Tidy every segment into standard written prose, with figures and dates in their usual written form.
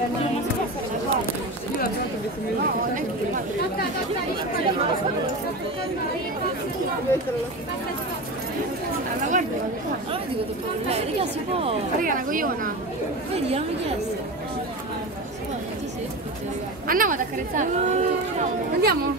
Allora guarda, allora dico dopo raga si può. Raga, una cogliona. Vedi, non mi chiesto. Andiamo ad accarezzare. Andiamo?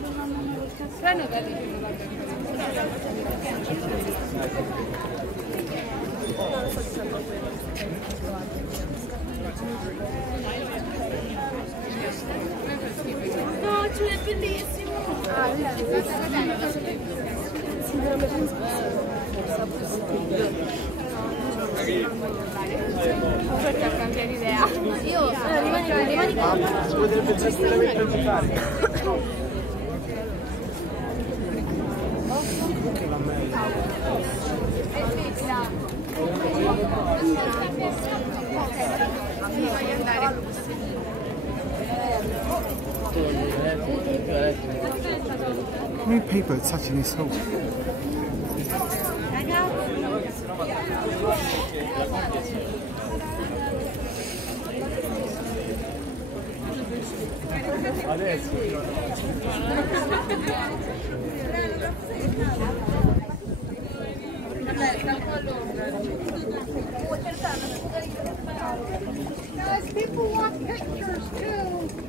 No, è bellissimo. Perché ha cambiato idea? Io rimani qua. Si potrebbe tranquillamente giocare. Che va meglio. Voglio andare. New people are touching his soul. Adesso. Guys, people want pictures too.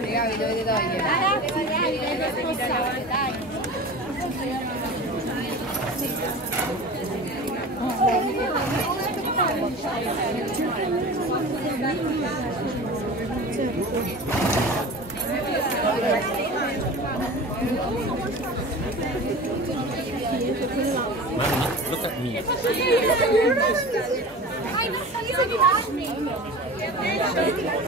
Raga, vi dovete togliere. Look at me. I know,